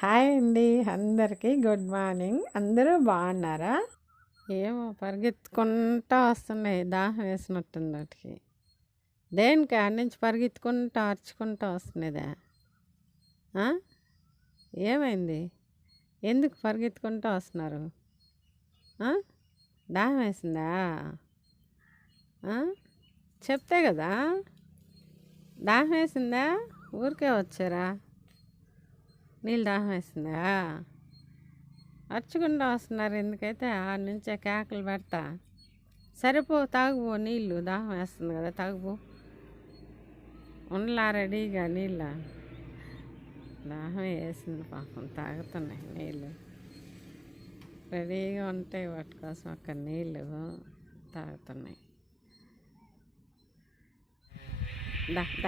Hi అండి, అందరికీ good morning. అందరూ బాగున్నారా? ఏమో పరిగెత్తుకుంటా వస్తున్నాయి, దాహం వేసినట్టుంది వాటికి. దేనికి ఆడి నుంచి పరిగెత్తుకుంటా అరుచుకుంటా వస్తున్నదా? ఆ? ఏమైంది? ఎందుకు పరిగెత్తుకుంటా వస్తున్నారు? ఆ? దాహం వేసిందా? ఆ? చెప్తే కదా. దాహం వేసిందా? ఊరికే వచ్చారా? నీళ్ళు దాహం వేసిందా? అరుచుకుంటూ వస్తున్నారు ఎందుకైతే ఆడ నుంచే కేకలు పెడతా. సరిపో, తాగుపో నీళ్ళు, దాహం వేస్తుంది కదా, తాగుపో. ఉండలా రెడీగా నీళ్ళ. దాహం వేసింది పాపం, తాగుతున్నాయి నీళ్ళు. రెడీగా ఉంటాయి వాటి కోసం అక్కడ నీళ్ళు తాగుతున్నాయి. దా దా.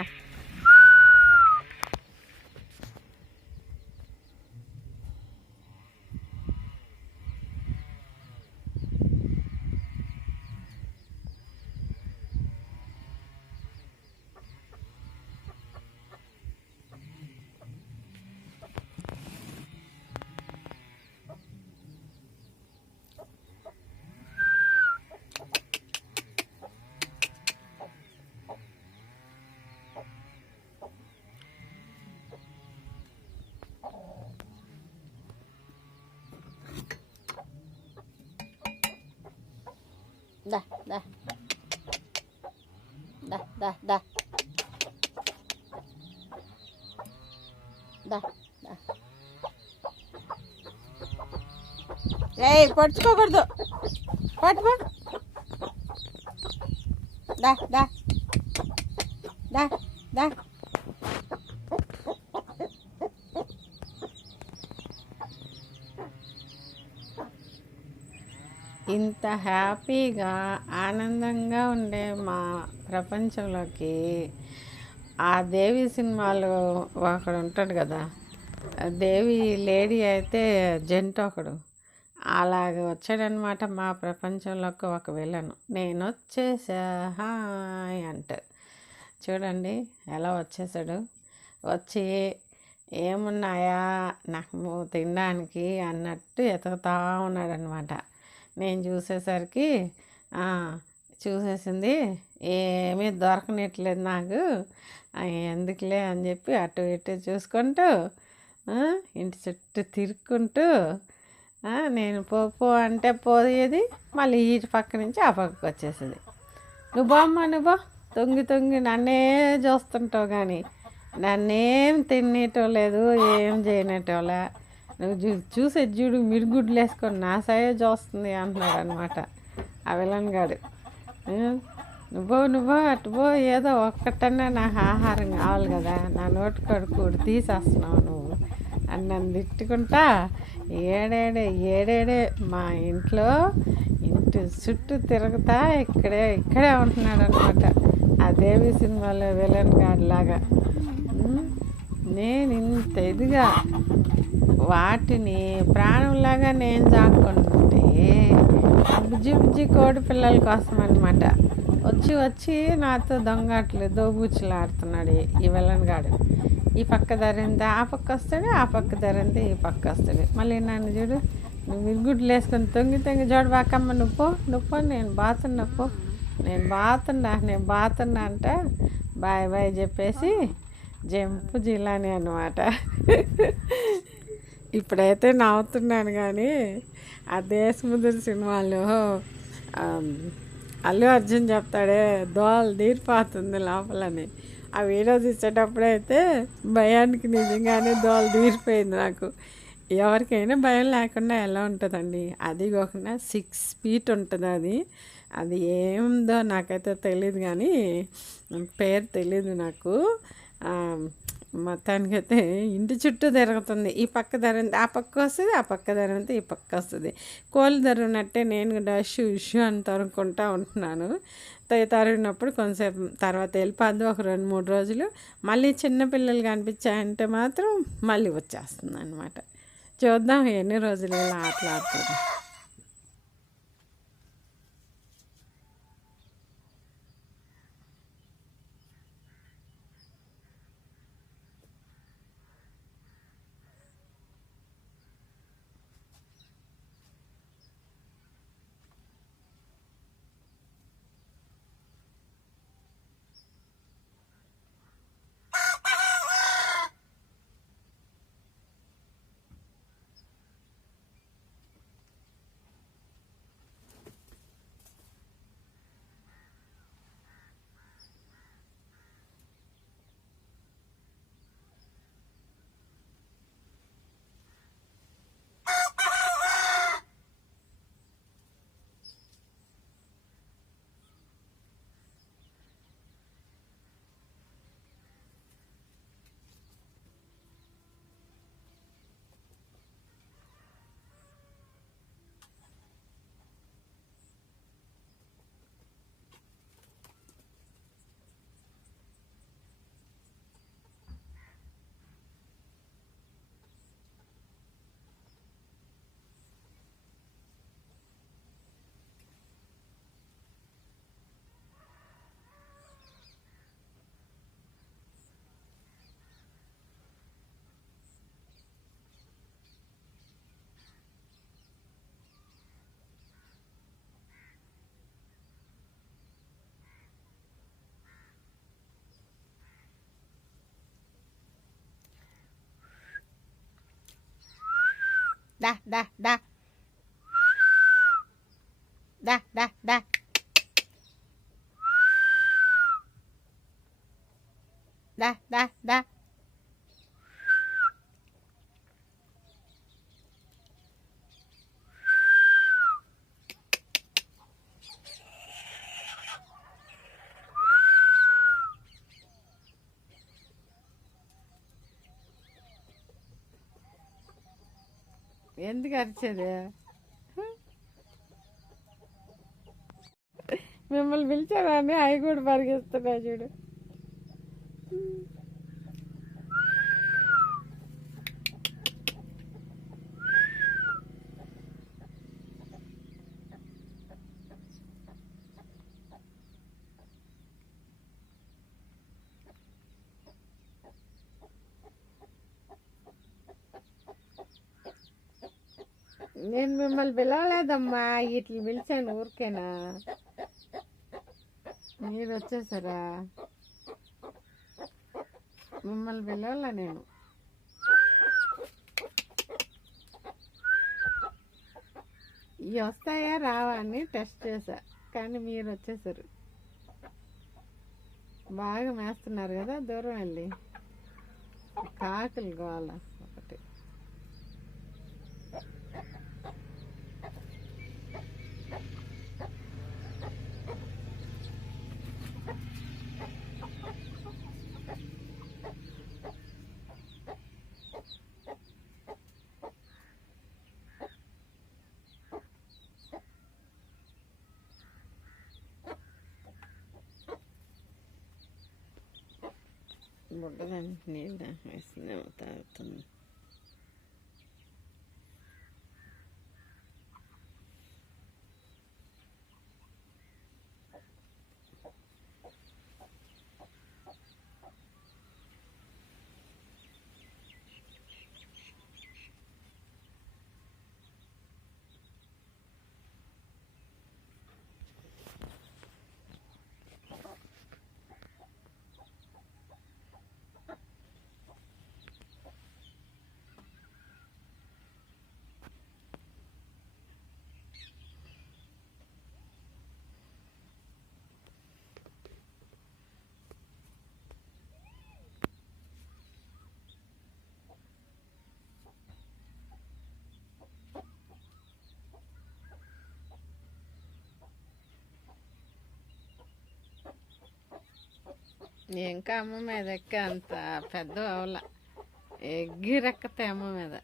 దా దా దా దా దా దా దా. ఏయ్, పడుచుకోకూడదు, పట్టుకో. దా దా దా దా. ఇంత హ్యాపీగా ఆనందంగా ఉండే మా ప్రపంచంలోకి ఆ దేవి సినిమాలో ఒకడు ఉంటాడు కదా, దేవి లేడీ అయితే జంట ఒకడు, అలాగ వచ్చాడనమాట మా ప్రపంచంలోకి ఒక విలను. నేను వచ్చేసా హాయ్ అంట. చూడండి ఎలా వచ్చేసాడు. వచ్చి ఏమున్నాయా నాకు తినడానికి అన్నట్టు ఎతుకుతా ఉన్నాడనమాట. నేను చూసేసరికి చూసేసింది, ఏమీ దొరకనట్లేదు నాకు, ఎందుకులే అని చెప్పి అటు ఇటు చూసుకుంటూ ఇంటి చుట్టూ తిరుక్కుంటూ నేను పో అంటే పోయేది, మళ్ళీ ఈ పక్క నుంచి ఆ పక్కకు వచ్చేసేది. నువ్వు బామ్మ నువ్వు తొంగి తొంగి నన్నే చూస్తుంటావు కానీ నన్నేం తినేటో లేదు, ఏం చేయనేటోలే. నువ్వు చూసే చూడు మిరుగుడ్లు వేసుకొని నా సాయే చూస్తుంది అంటున్నాడు అనమాట ఆ విలన్ గాడు. నువ్వు అటు ఏదో ఒక్కటన్నా నాకు ఆహారం కావాలి కదా, నా నోటి కడుక్കൂడు తీసేస్తున్నావు నువ్వు అని నన్ను తిట్టుకుంటా ఏడేడే మా ఇంటి చుట్టూ తిరుగుతా ఇక్కడే ఉంటున్నాడు అనమాట ఆ దేవి సినిమాలో విలన్ గాడిలాగా. నేను ఇంత ఇదిగా వాటిని ప్రాణంలాగా నేను చాక్కుంటుంటే బుజ్జి కోడి పిల్లల కోసం అనమాట వచ్చి నాతో దొంగట్లు దోబూచులు ఆడుతున్నాడు ఈ విలన్ గాడు. ఈ పక్క ధరింది ఆ పక్క వస్తాడు, ఆ పక్క ధరింది ఈ పక్క వస్తాడు. మళ్ళీ నన్ను చూడు, నువ్వు మిరుగుడ్లు వేసుకొని తొంగి చూడు బాకమ్మ నువ్వు నేను బాతున్నా అంటే బాయ్ చెప్పేసి జంపు జిలాని అనమాట. ఇప్పుడైతే నవ్వుతున్నాను కానీ ఆ దేశముద్ర సినిమాలో అల్లు అర్జున్ చెప్తాడే దోలు తీరిపోతుంది లోపలని, ఆ వీడియో తీసేటప్పుడైతే భయానికి నిజంగానే దోలు తీరిపోయింది నాకు. ఎవరికైనా భయం లేకుండా ఎలా ఉంటుందండి, అది కాకుండా 6 feet ఉంటుంది. అది ఏముందో నాకైతే తెలియదు కానీ పేరు తెలీదు నాకు. మొత్తానికైతే ఇంటి చుట్టూ తిరుగుతుంది, ఈ పక్క ధరంతి ఆ పక్క వస్తుంది, ఆ పక్క ధరంతి ఈ పక్క వస్తుంది. కోళ్ళు తరిగినట్టే నేను కూడా ఇష్యూ అని తరుముకుంటూ ఉంటున్నాను. తరిగినప్పుడు కొంతసేపు తర్వాత వెళ్ళిపోద్ది, ఒక 2-3 రోజులు. మళ్ళీ చిన్నపిల్లలు కనిపించాయంటే మాత్రం మళ్ళీ వచ్చేస్తుంది అనమాట. చూద్దాం ఎన్ని రోజులు ఇలా ఆటలాడుతుంది. దా దా దా దా దా దా దా దా దా ఎందుకు అరిచేది మిమ్మల్ని పిలిచారా అని అవి కూడా పరిగెస్తున్నా చూడు నేను మిమ్మల్ని పిలవలేదమ్మా వీటిని పిలిచాను ఊరికేనా మీరు వచ్చేసారా మిమ్మల్ని పిలవాలా నేను ఇవి వస్తాయా రావా అని టెస్ట్ చేశా కానీ మీరు వచ్చేసారు బాగా మేస్తున్నారు కదా దూరం వెళ్ళి కాకులు గోల ఒకటి బుడ్డదాన్ని నీళ్ళు వేస్తూనే తాగుతుంది ఇంకా అమ్మ మీద ఎక్క అంత పెద్ద అవల ఎగ్గిరెక్కతే అమ్మ మీద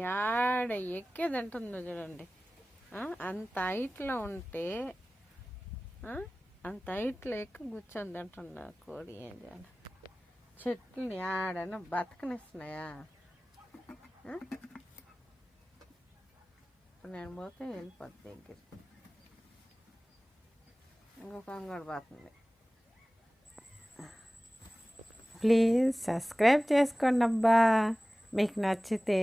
యాడ ఎక్కేది అంటుందో చూడండి అంత హైట్లో ఉంటే అంత హైట్లో ఎక్కి కూర్చొని తింటుండ కోడి ఏం చేయాలి చెట్లని ఆడన బతకనిస్తున్నాయా ఇప్పుడు నేను పోతే వెళ్ళిపోద్ది దగ్గర ఇంకొక అంగడి పోతుంది ప్లీజ్ సబ్స్క్రైబ్ చేసుకోండి అబ్బా మీకు నచ్చితే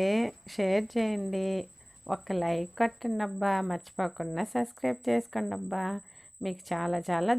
షేర్ చేయండి ఒక లైక్ కొట్టండి అబ్బా మర్చిపోకుండా సబ్స్క్రైబ్ చేసుకోండి అబ్బా మీకు చాలా చాలా